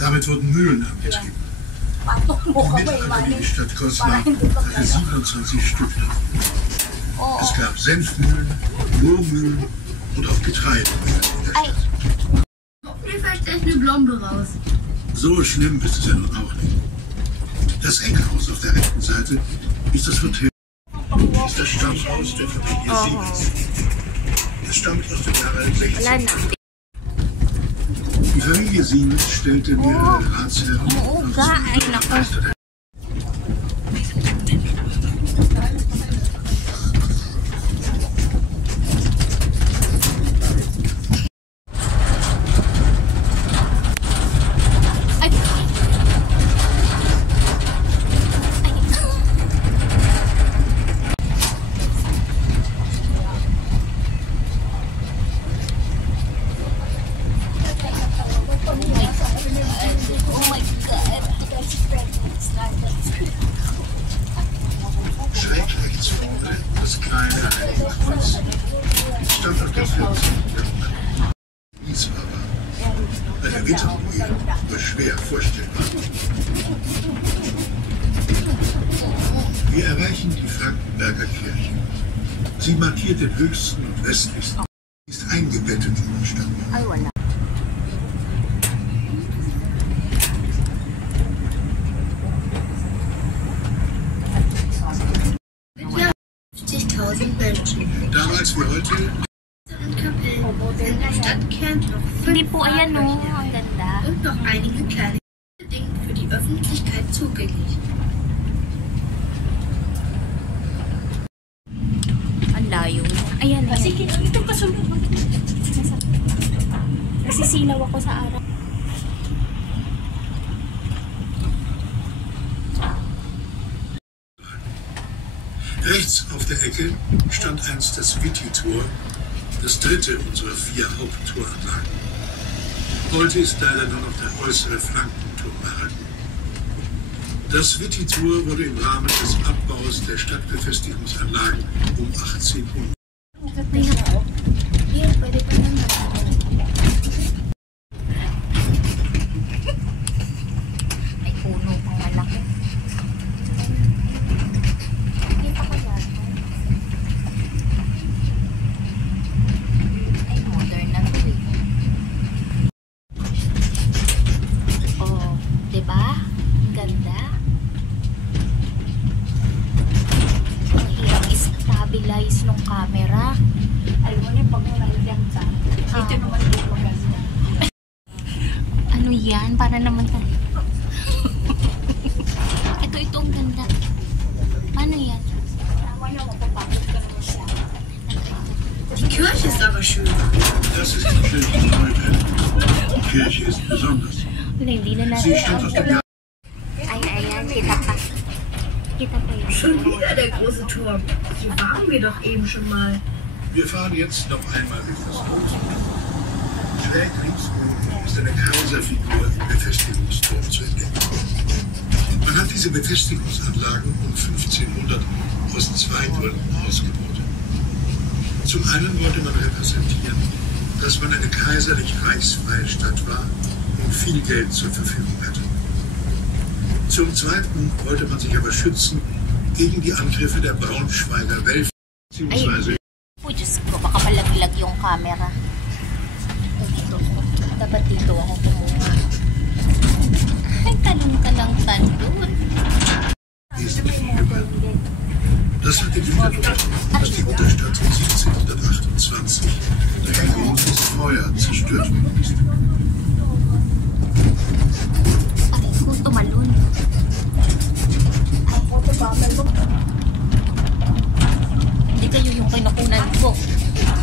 Damit wurden Mühlen angetrieben. Die mittelalterliche Stadt Goslar hatte 27 Stück davon. Es gab Senfmühlen, Mohrmühlen und auch Getreidemühlen in der Stadt. Mir fällt echt eine Blombe raus. So schlimm ist es ja nun auch nicht. Das Eckhaus auf der rechten Seite ist das Hotel. Ist das Stammhaus der Familie Siemens. Es stammt aus dem Jahre 16. Die Familie Siemens stellte mehrere Ratsherren und Meister der schwer vorstellbar. Wir erreichen die Frankenberger Kirche. Sie markiert den höchsten und westlichsten. Sie ist eingebettet in den Stadtmauer. Ja, 50.000 Menschen. Damals wie heute. Und Kapellen. Im Stadtkern noch 5 Fahrradlöcher und noch einige kleine Dinge für die Öffentlichkeit zugänglich. Ang layo. Ayan, ayan. Sige, ito kasunod. Nasisilaw ako sa araw. Rechts auf der Ecke stand einst das Viti-Tor, das dritte unserer 4 Haupttoranlagen. Heute ist leider nur noch der äußere Flankenturm erhalten. Das Viti-Tor wurde im Rahmen des Abbaus der Stadtbefestigungsanlagen um 1800. Stabilize ng camera. Alam mo na pag nalagyan ka. Ito naman yung maganda. Ano yan? Para naman tayo. ito ang ganda. Paano yan? Die Kirche ist aber schön. Das ist die Kirche von heute. Die Kirche ist besonders. Hindi na Sie stammt aus dem Jahr. Ayan, kita pa. Kita pa yun. Schon wieder der große Turm. Hier waren wir doch eben schon mal. Wir fahren jetzt noch einmal durch das große Tor. Schräg links ist eine Kaiserfigur im Befestigungsturm zu entdecken. Man hat diese Befestigungsanlagen um 1500 aus 2 Gründen ausgebaut. Zum einen wollte man repräsentieren, dass man eine kaiserlich-reichsfreie Stadt war und viel Geld zur Verfügung hatte. Zum zweiten wollte man sich aber schützen gegen die Angriffe der Braunschweiger Welfen bzw. Oh, Diyos ko, baka malaglag yung camera. Dito ko. Dapat dito ako kumuha. Ay, talong-talong-talon. Das hat den Hintergrund, dass die Unterstadt 1728 durch ein großes Feuer zerstört worden ist. Aray ko, tumalon. Hindi kayo yung kinukunan ko.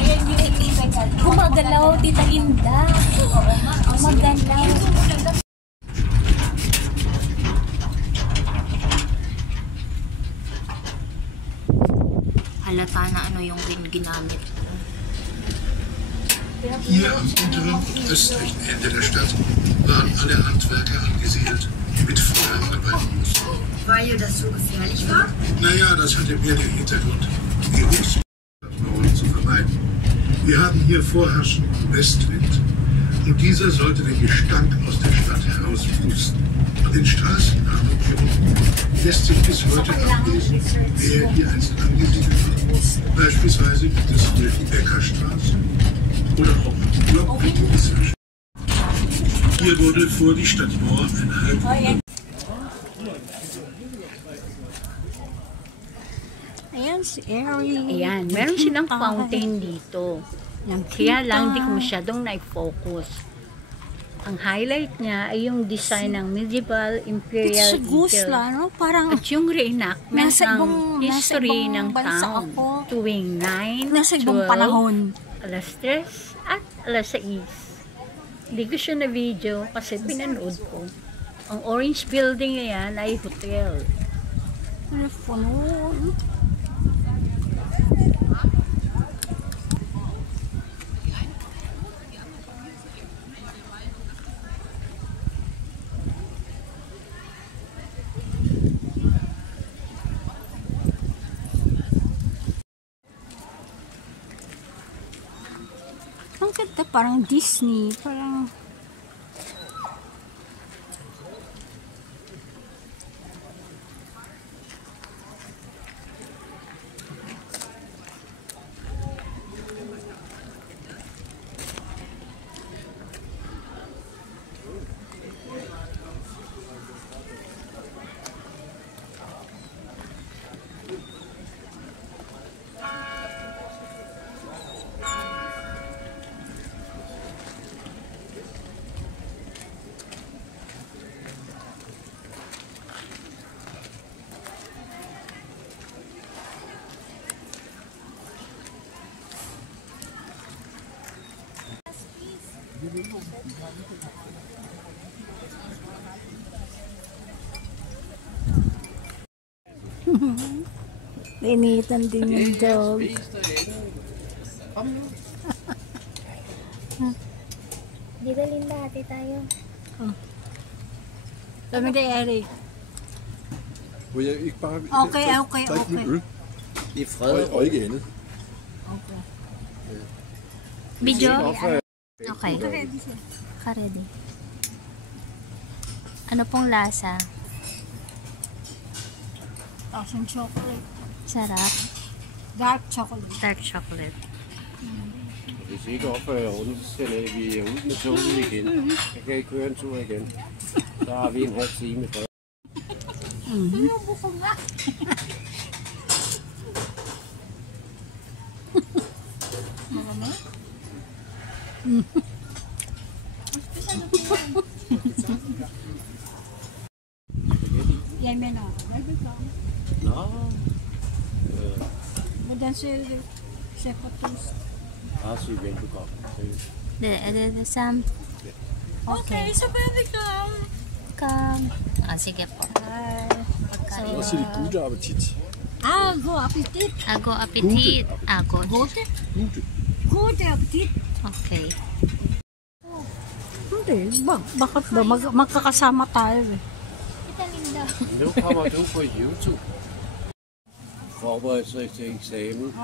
Ayan yung itigay. Gumagalaw, Tita Linda. Gumagalaw. Halata na ano yung ginamit. Hier am unteren und östlichen Ende der Stadt waren alle Handwerker angesiedelt, die mit Feuer arbeiten mussten. Weil das so gefährlich war? Naja, das hatte mehr den Hintergrund, die Hochstadtmauern zu vermeiden. Wir haben hier vorherrschenden Westwind und dieser sollte den Gestank aus der Stadt heraus aus Pusten. An den Straßennamenerkennungen lässt sich bis heute ablesen, wer hier einst angesiedelt war. Beispielsweise gibt es hier die Bäckerstraße oder auch Blockstraße. Hier wurde vor die Stadt Moor ein halb. Ayan si Ari. Ayan, meron silang fountain dito. Kaya lang, di ko masyadong na-focus. Ang highlight niya ay yung design ng medieval imperial eagle. No? Parang At yung reenactment ng history ng town ako. tuwing 9, Nasa ibang 12, panahon. alas 3 at alas 6. Hindi ko siya na-video kasi pinanood ko. Ang orange building na yan ay hotel. Telepono. Ang ganda, parang Disney, parang initan din yung dog. Dito, Linda, hati tayo. Sabi kay Eric. Vil jeg ikke bare... Okay. I fred og ikke andet. Video? Hvorfor Okay. Ka-ready. Ano pong lasa? Tasang chocolate. Sarap. Dark chocolate. Dark chocolate. Hvis I ikke opfører jer ordentligt, så sender vi jer ud med toget igen. Jeg kan ikke køre en tur igen. Så har vi en halv time før. Jeg mener, Nå. hvordan ser på toast? Bare sig velbekomme. The Sam. Okay, så pwede ka. Come. Ah, sige po. Og så er det gode appetit. God appetit. Ago appetit. Ago. Good appetit. Okay. Hindi, bakit ba? Magkakasama tayo eh. Kita, Linda. Nu kommer du på YouTube. Forbered sig til eksamen.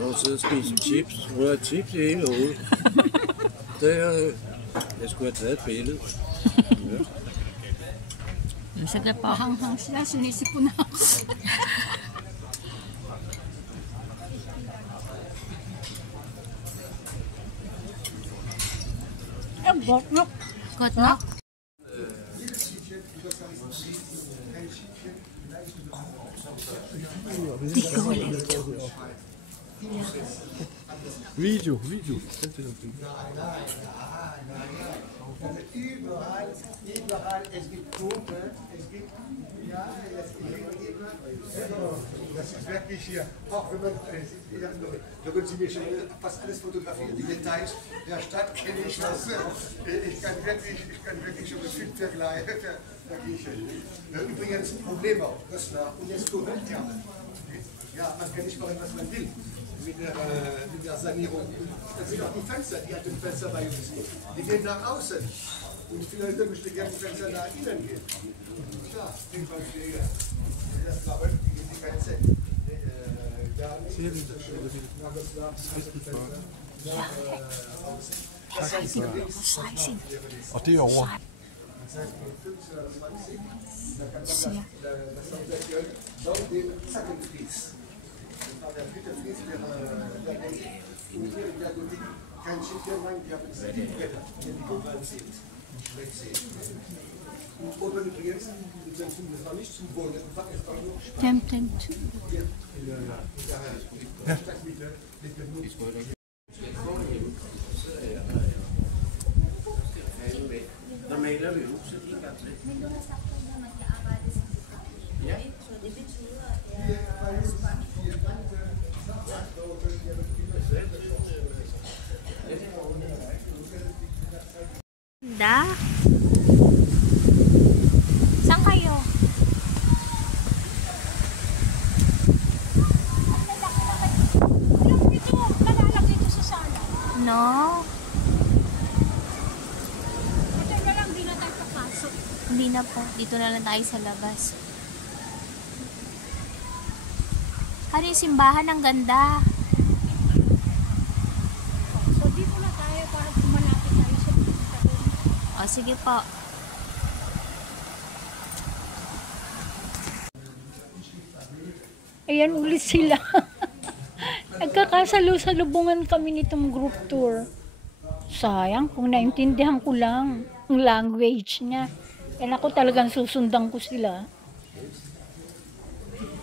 Og sidde og spise chips. Hun har chips i hele hovedet. Jeg skulle have taget et billede. Ja. Sige po. Hanghang sila, sinisipon na ako. Look. Good luck. Video. Überall, es gibt Punkte, es gibt, ja, das ist wirklich hier, auch wenn man, da können Sie mir schon fast alles fotografieren, die Details der Stadt kenne ich was, ich kann wirklich schon mit Film vergleichen, da gehe ich hin. Übrigens, Problem auch, das nach UNESCO Welterbe. Ja, man kann nicht machen, was man will. Mit der Sanierung. Das sind auch die Fenster, die alten Fenster bei UNESCO. Die gehen nach außen. Und vielleicht möchte ich gerne die Fenster nach innen gehen. Klar, Denkmalpflege. Das war heute, die keinen Cent. Og det er over. Tempting to. Der maler vi huset en gang til. Ja. Da? Saan kayo? No? Ito na lang, di na tayo papasok. Hindi na po. Dito na lang tayo sa labas. Ano yung simbahan? Ang ganda. So, dito na tayo para pumalapit tayo sa bisita doon. O, sige po. Ayan ulit sila. Nagkakasalu-salubungan kami nitong group tour. Sayang kung naintindihan ko lang ang language niya. Yan ako talagang susundan ko sila.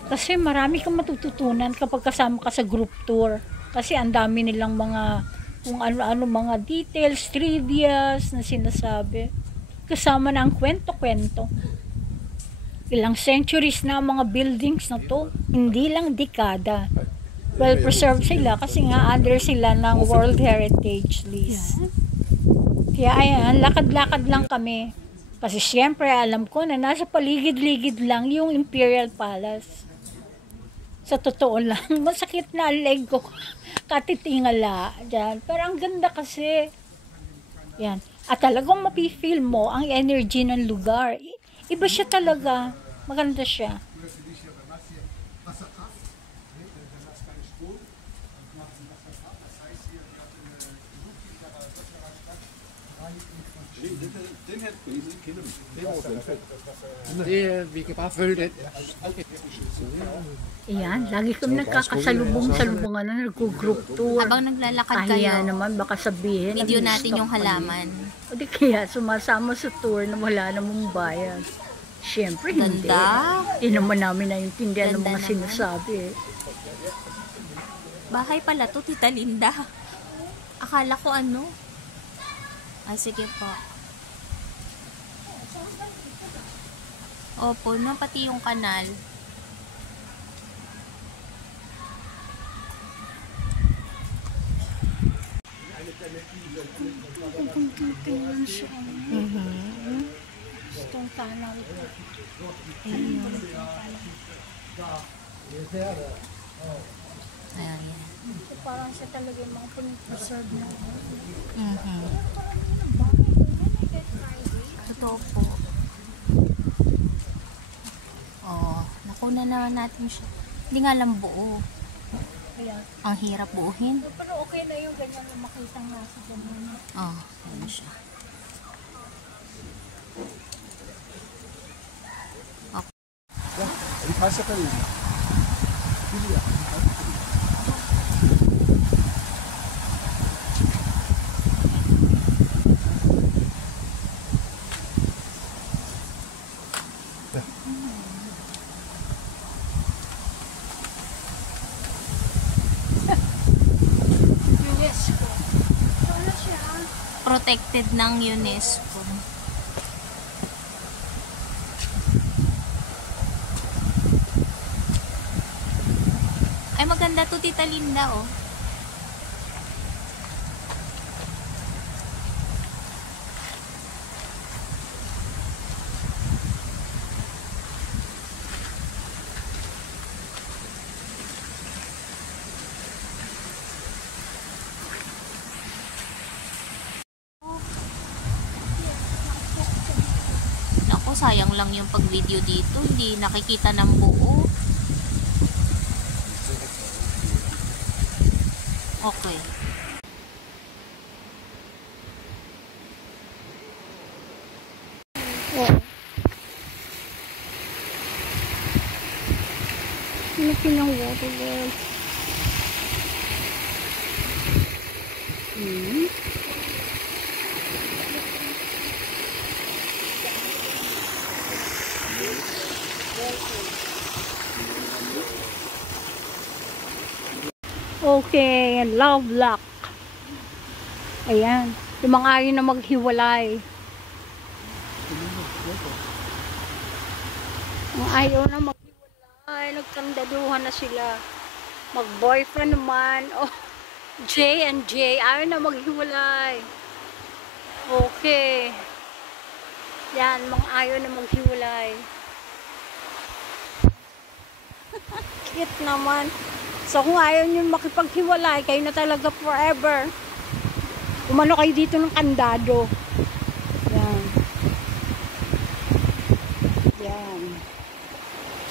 Kasi marami kang matututunan kapag kasama ka sa group tour. Kasi ang dami nilang mga kung ano-ano mga details, trivias na sinasabi. Kasama na ang kwento-kwento. Ilang centuries na ang mga buildings na to. Hindi lang dekada. Well preserved sila kasi nga under sila ng World Heritage List. Kaya ayan, lakad-lakad lang kami. Kasi siyempre alam ko na nasa paligid-ligid lang yung Imperial Palace. Sa totoo lang, masakit na ang leg ko. Katitingala dyan. Pero ang ganda kasi. Yan. At talagang mapifeel mo ang energy ng lugar. Iba siya talaga. Maganda siya. Vi kan bare følge den. Ayan, lagi kami nagkakasalubong-salubungan na nag-group tour. Habang naglalakad Kaya kayo, naman, baka sabihin. video natin nag-stop yung halaman. kami. O di kaya sumasama sa tour na wala namang bayad. Siyempre, hindi. Ganda. Hindi naman namin naiintindihan ng Ganda mga naman. sinasabi. Bahay pala to, Tita Linda. Akala ko ano. Ah, sige po. Opo, na pati yung kanal. Tingnan siya. Itong tanaw ito. Ayan. So, parang siya talaga yung mga pinipreserve na. Totoo po. Oh, nakuna naman natin siya. Hindi nga lang buo. Ayan. Ang hirap buuhin. Pero okay na yung ganyan yung makitang nasa ganyan. Oh, ano siya. Die passer per uno. UNESCO. Ano siya? Protected ng UNESCO. Ay, maganda to, Tita Linda, oh. Naku, sayang lang yung pag-video dito. Hindi nakikita ng buo. Okay. Oh. Laki ng water world. Okay, love lock. Ayan, yung mga ayaw na maghiwalay. Ang ayaw na maghiwalay, nagkandaduhan na sila. Mag-boyfriend naman. Oh, J and J, ayaw na maghiwalay. Okay. Yan, mga ayaw na maghiwalay. Cute naman. So kung ayaw nyo makipaghiwalay, kayo na talaga forever. Umano kayo dito ng kandado. Yan. Yan.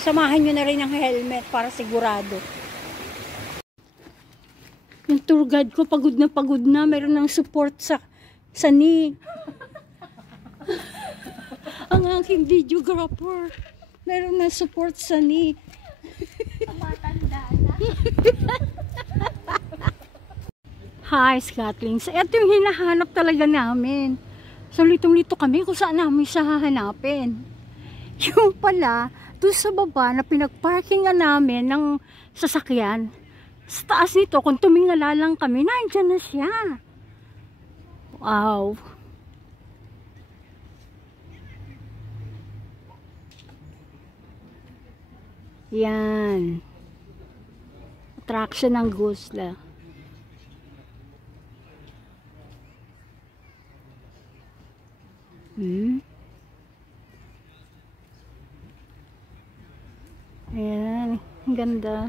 Samahan nyo na rin ang helmet para sigurado. Yung tour guide ko pagod na. Meron ng support sa knee. Ang aking videographer. Meron ng support sa knee. Matanda na. Hi, Scotlings. Ito yung hinahanap talaga namin. So, litong-lito kami kung saan namin siya hahanapin. Yung pala, doon sa baba na pinagparkingan namin ng sasakyan, sa taas nito, kung tumingala lang kami, nandyan na siya. Wow. Yan. Attraction ng Gusla. Ayan, ang ganda.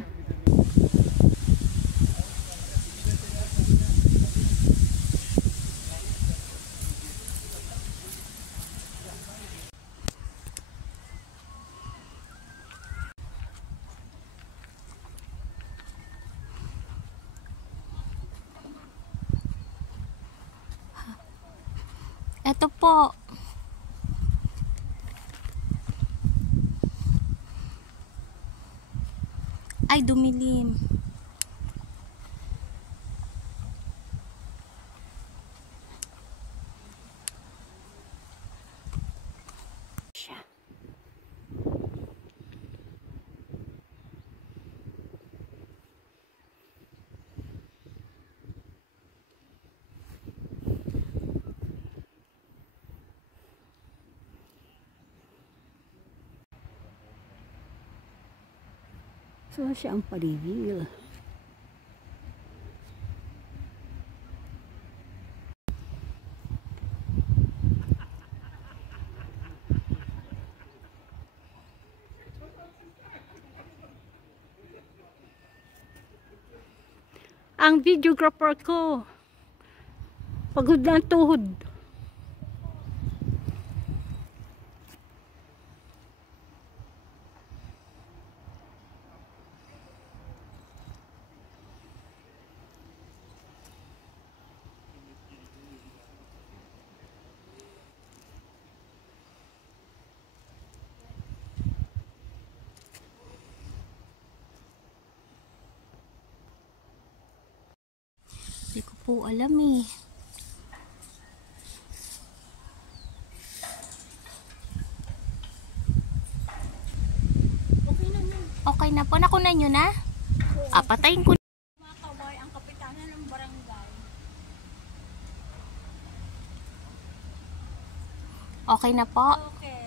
Ito po. Ay, dumilim. So, siya ang pa-reveal. Ang videographer ko, pagod na ang tuhod. Hindi ko po alam eh. Okay na po. Nakunan nyo na? Ah, patayin ko. Mga kaway, ang kapitanan ng barangay. Okay na po. Okay.